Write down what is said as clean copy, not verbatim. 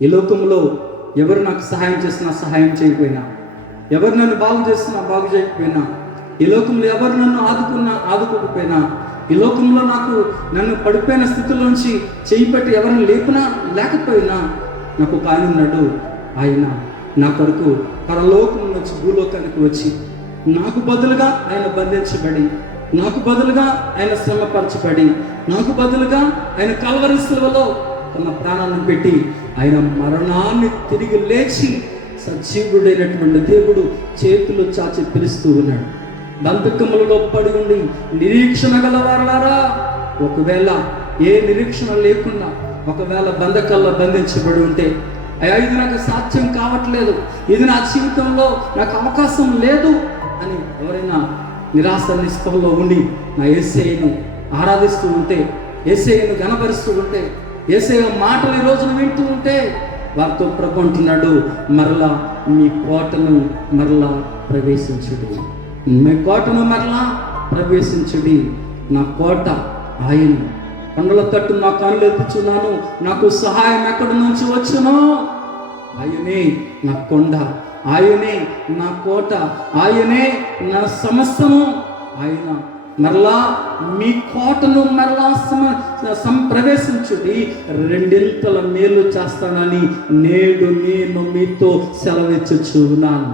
ఈ లోకంలో ఎవరు నాకు సహాయం చేసినా సహాయం చేయకపోయినా, ఎవరు నన్ను బాగు చేసినా బాగు చేయకపోయినా, ఈ లోకంలో ఎవరు నన్ను ఆదుకోకపోయినా, ఈ లోకంలో నన్ను పడిపోయిన స్థితిలోంచి చేయి పెట్టి ఎవరిని లేకపోయినా, నాకు ఒక ఆయన ఉన్నాడు. ఆయన నా కొరకు పరలోకం నుంచి భూలోకానికి వచ్చి నాకు బదులుగా ఆయన బంధించబడి, నాకు బదులుగా ఆయన శ్రమపరచబడి, నాకు బదులుగా ఆయన కల్వరి శిలువలో తన ప్రాణాన్ని పెట్టి ఆయన మరణాన్ని తిరిగి లేచి సజీవుడైనటువంటి దేవుడు చేతులు చాచి పిలుస్తూ ఉన్నాడు. బంధకములలో పడి ఉండి నిరీక్షణ గలవారలారా, ఒకవేళ ఏ నిరీక్షణ లేకుండా ఒకవేళ బంధకాల్లో బంధించబడి ఉంటే, అయ్యా ఇది నాకు సాధ్యం కావట్లేదు, ఇది నా జీవితంలో నాకు అవకాశం లేదు అని ఎవరైనా నిరాశ నిస్పృహలో ఉండి నా యేసయ్యను ఆరాధిస్తూ ఉంటే, యేసయ్యను గణపరుస్తూ ఉంటే, యేసయ్య మాటలు ఈ రోజున వింటూ ఉంటే, వారితో ప్రభు అంటున్నాడు, మరలా మీ కోటను మరలా ప్రవేశించుడి, మీ కోటను మరలా ప్రవేశించుడి. నా కోట ఆయన, కొండల తట్టు నా కాళ్ళు ఎత్తుచున్నాను, నాకు సహాయం ఎక్కడి నుంచి వచ్చునో, ఆయనే నా కొండ, ఆయనే నా కోట, ఆయనే నా సమస్తము. ఆయన మరలా మీ కోటను మరలా ప్రవేశించుడి, రెండింతల మేలు చేస్తానని నేడు నేను మీతో సెలవిచ్చుచున్నాను.